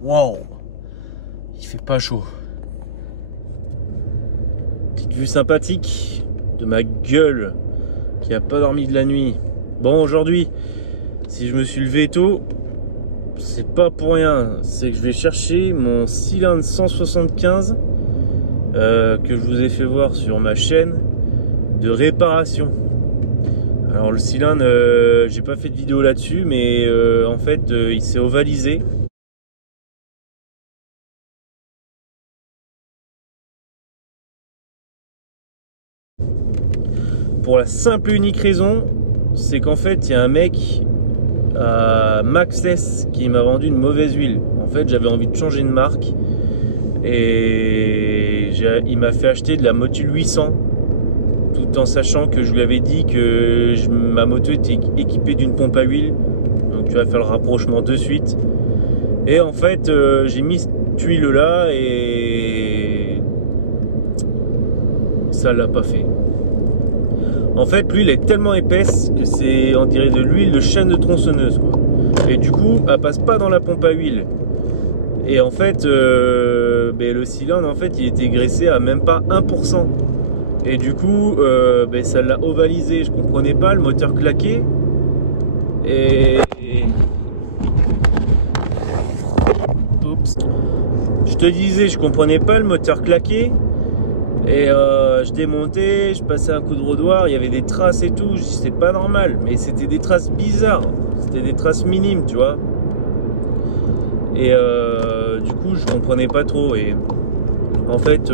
Wow, il fait pas chaud. Petite vue sympathique de ma gueule qui a pas dormi de la nuit. Bon, aujourd'hui, si je me suis levé tôt, c'est pas pour rien. C'est que je vais chercher mon cylindre 175 que je vous ai fait voir sur ma chaîne de réparation. Alors le cylindre, j'ai pas fait de vidéo là-dessus, mais en fait, il s'est ovalisé. Pour la simple et unique raison, c'est qu'en fait, il y a un mec à Maxxis qui m'a vendu une mauvaise huile. En fait, j'avais envie de changer de marque et il m'a fait acheter de la Motul 800 tout en sachant que je lui avais dit que ma moto était équipée d'une pompe à huile. Donc tu vas faire le rapprochement de suite. Et en fait, j'ai mis cette huile là et ça l'a pas fait. En fait, l'huile est tellement épaisse que c'est, on dirait de l'huile de chaîne de tronçonneuse, quoi. Et du coup, elle passe pas dans la pompe à huile. Et en fait, le cylindre, en fait, il était graissé à même pas 1%. Et du coup, ça l'a ovalisé. Je comprenais pas, le moteur claqué. Oups. Je te disais, je comprenais pas, le moteur claqué. Et je démontais, je passais un coup de rodoir, il y avait des traces et tout, c'était pas normal, mais c'était des traces bizarres, c'était des traces minimes, tu vois. Et du coup, je comprenais pas trop. Et en fait,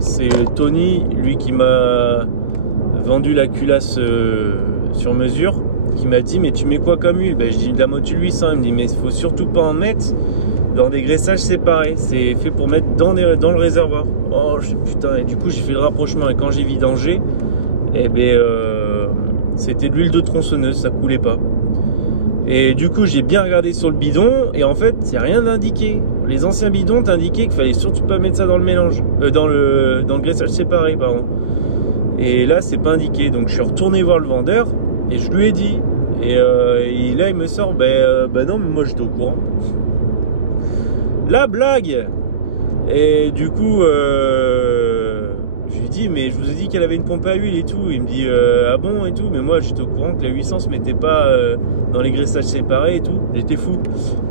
c'est Tony, lui qui m'a vendu la culasse sur mesure, qui m'a dit mais tu mets quoi comme huile? Ben, je dis de la Motul 800, il me dit mais il faut surtout pas en mettre dans des graissages séparés, c'est fait pour mettre dans le réservoir. Oh putain, et du coup j'ai fait le rapprochement et quand j'ai vidangé, c'était de l'huile de tronçonneuse, ça coulait pas. Et du coup j'ai bien regardé sur le bidon et en fait il n'y a rien d'indiqué. Les anciens bidons t'indiquaient qu'il fallait surtout pas mettre ça dans le mélange, dans le graissage séparé, pardon. Et là c'est pas indiqué, donc je suis retourné voir le vendeur et je lui ai dit. Et là il me sort, non mais moi j'étais au courant. La blague. Et du coup, je lui dis, mais je vous ai dit qu'elle avait une pompe à huile et tout. Il me dit, ah bon et tout. Mais moi, j'étais au courant que la 800 se mettait pas dans les graissages séparés et tout. J'étais fou.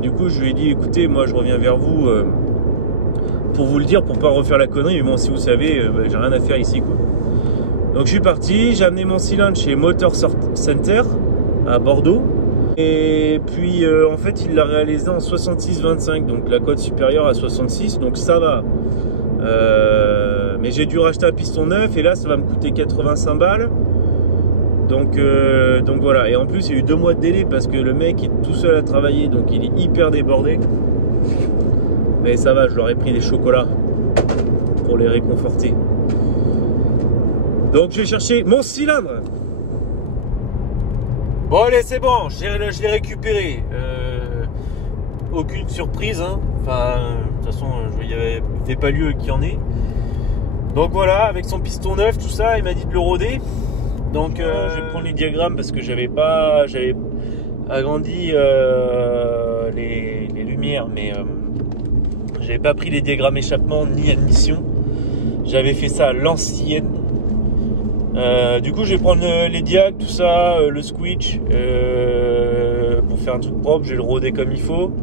Du coup, je lui ai dit, écoutez, moi, je reviens vers vous pour vous le dire, pour pas refaire la connerie. Mais bon, si vous savez, j'ai rien à faire ici, quoi. Donc, je suis parti. J'ai amené mon cylindre chez Motor Center à Bordeaux. Et puis en fait il l'a réalisé en 66-25, donc la cote supérieure à 66, donc ça va. Mais j'ai dû racheter un piston neuf et là ça va me coûter 85 balles. Donc voilà, et en plus il y a eu 2 mois de délai parce que le mec est tout seul à travailler, donc il est hyper débordé. Mais ça va, je leur ai pris des chocolats pour les réconforter. Donc je vais chercher mon cylindre. Bon allez, c'est bon, je l'ai récupéré. Aucune surprise, hein. Enfin, de toute façon, il n'y avait pas lieu qu'il y en ait. Donc voilà, avec son piston neuf, tout ça, il m'a dit de le roder. Donc je vais prendre les diagrammes parce que j'avais agrandi les lumières, mais j'avais pas pris les diagrammes échappement ni admission. J'avais fait ça à l'ancienne. Du coup, je vais prendre les diags, tout ça, le switch, pour faire un truc propre. Je vais le roder comme il faut.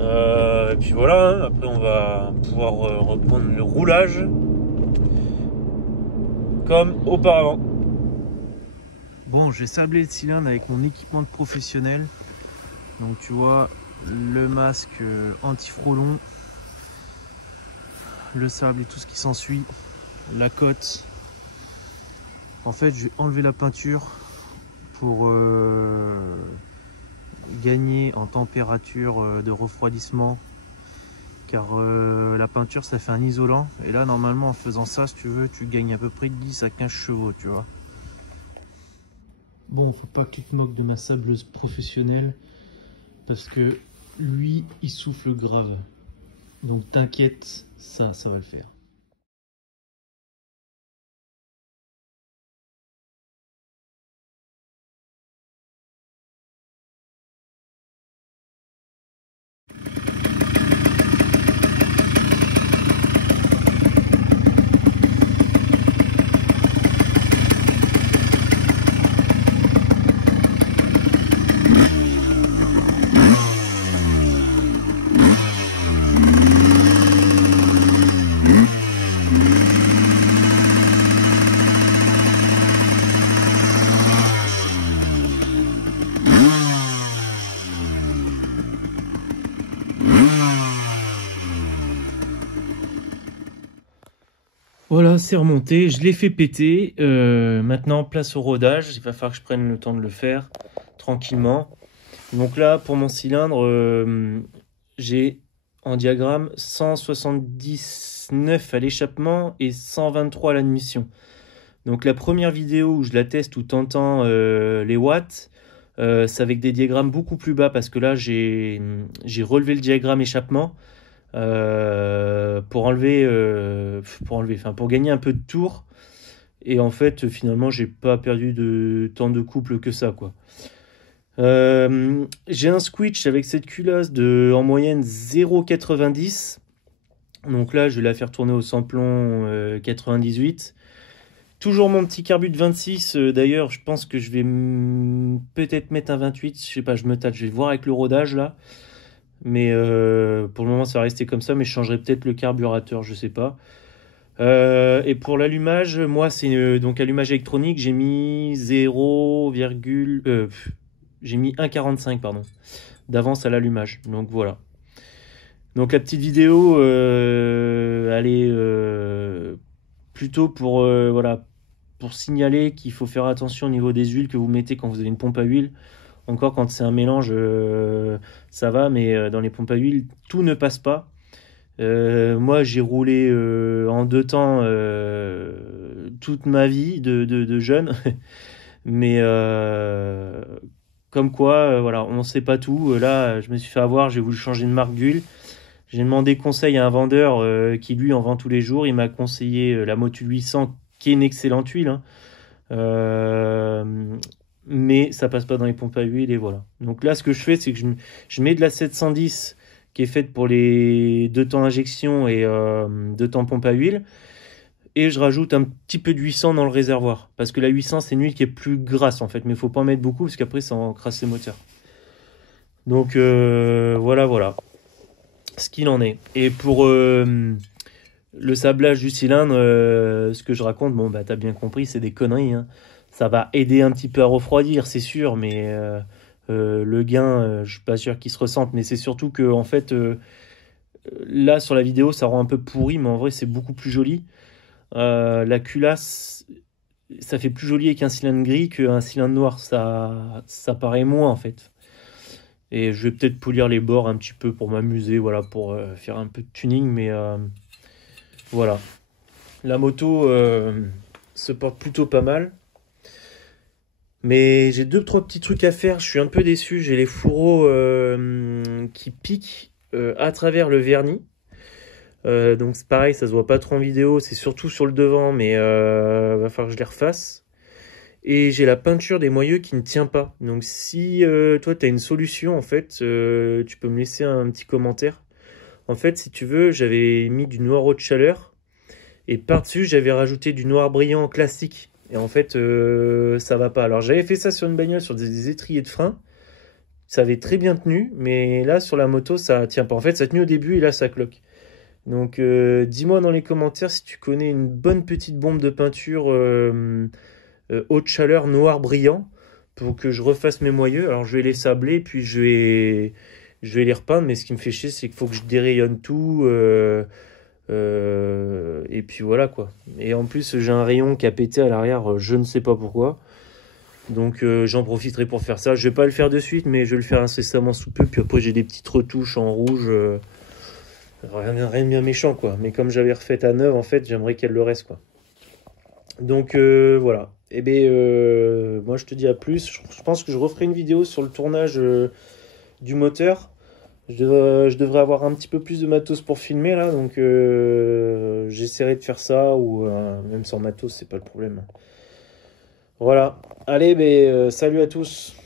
Et puis voilà, hein. Après on va pouvoir reprendre le roulage comme auparavant. Bon, j'ai sablé le cylindre avec mon équipement de professionnel. Donc tu vois, le masque anti-frôlon, le sable et tout ce qui s'ensuit, la cote. En fait, je vais enlever la peinture pour gagner en température de refroidissement, car la peinture ça fait un isolant, et là normalement en faisant ça, si tu veux, tu gagnes à peu près de 10 à 15 chevaux, tu vois. Bon, faut pas que tu te moques de ma sableuse professionnelle parce que lui il souffle grave, donc t'inquiète, ça va le faire. Voilà, c'est remonté, je l'ai fait péter. Maintenant, place au rodage. Il va falloir que je prenne le temps de le faire tranquillement. Donc là, pour mon cylindre, j'ai en diagramme 179 à l'échappement et 123 à l'admission. Donc la première vidéo où je la teste où t'entends les watts, c'est avec des diagrammes beaucoup plus bas parce que là j'ai relevé le diagramme échappement pour gagner un peu de tours. Et en fait, finalement, j'ai pas perdu de temps de couple que ça, quoi. J'ai un switch avec cette culasse de en moyenne 0,90. Donc là, je vais la faire tourner au samplon 98. Toujours mon petit carbu de 26. D'ailleurs, je pense que je vais peut-être mettre un 28. Je sais pas, je me tâte. Je vais voir avec le rodage là. Mais pour le moment, ça va rester comme ça. Mais je changerai peut-être le carburateur, je sais pas. Et pour l'allumage, moi, c'est donc allumage électronique. J'ai mis 0, j'ai mis 1,45 pardon, d'avance à l'allumage. Donc voilà. Donc la petite vidéo, elle est plutôt pour, voilà, pour signaler qu'il faut faire attention au niveau des huiles que vous mettez quand vous avez une pompe à huile. Encore quand c'est un mélange, ça va, mais dans les pompes à huile, tout ne passe pas. Moi, j'ai roulé en 2 temps toute ma vie de jeune. Mais comme quoi, voilà, on ne sait pas tout. Là, je me suis fait avoir, j'ai voulu changer de marque d'huile. J'ai demandé conseil à un vendeur qui, lui, en vend tous les jours. Il m'a conseillé la Motul 800, qui est une excellente huile, hein. Mais ça passe pas dans les pompes à huile et voilà. Donc là, ce que je fais, c'est que je mets de la 710 qui est faite pour les 2 temps injection et 2 temps pompe à huile. Et je rajoute un petit peu de 800 dans le réservoir. Parce que la 800, c'est une huile qui est plus grasse en fait. Mais il faut pas en mettre beaucoup parce qu'après, ça encrasse les moteurs. Donc voilà ce qu'il en est. Et pour le sablage du cylindre, ce que je raconte, bon, bah t'as bien compris, c'est des conneries, hein. Ça va aider un petit peu à refroidir, c'est sûr, mais le gain, je suis pas sûr qu'il se ressente. Mais c'est surtout que, en fait, là, sur la vidéo, ça rend un peu pourri, mais en vrai, c'est beaucoup plus joli. La culasse, ça fait plus joli avec un cylindre gris qu'un cylindre noir. Ça paraît moins, en fait. Et je vais peut-être polir les bords un petit peu pour m'amuser, voilà, pour faire un peu de tuning, mais voilà. La moto se porte plutôt pas mal. Mais j'ai 2-3 petits trucs à faire, je suis un peu déçu. J'ai les fourreaux qui piquent à travers le vernis. Donc c'est pareil, ça se voit pas trop en vidéo, c'est surtout sur le devant, mais va falloir que je les refasse. Et j'ai la peinture des moyeux qui ne tient pas. Donc si toi tu as une solution, en fait, tu peux me laisser un petit commentaire. En fait, si tu veux, j'avais mis du noir haute chaleur. Et par-dessus, j'avais rajouté du noir brillant classique. Et en fait, ça va pas. Alors j'avais fait ça sur une bagnole, sur des étriers de frein. Ça avait très bien tenu, mais là, sur la moto, ça tient pas. En fait, ça tenait au début et là, ça cloque. Donc, dis-moi dans les commentaires si tu connais une bonne petite bombe de peinture haute chaleur noir brillant pour que je refasse mes moyeux. Alors, je vais les sabler, puis je vais les repeindre. Mais ce qui me fait chier, c'est qu'il faut que je dérayonne tout. Et puis voilà quoi. Et en plus j'ai un rayon qui a pété à l'arrière, je ne sais pas pourquoi. Donc j'en profiterai pour faire ça. Je vais pas le faire de suite, mais je vais le faire incessamment sous peu. Puis après j'ai des petites retouches en rouge. Rien de bien méchant quoi. Mais comme j'avais refait à neuf, en fait j'aimerais qu'elle le reste quoi. Donc voilà. Et bien moi je te dis à plus. Je pense que je referai une vidéo sur le tournage du moteur. Je devrais avoir un petit peu plus de matos pour filmer là, donc j'essaierai de faire ça, ou même sans matos, c'est pas le problème. Voilà, allez, salut à tous.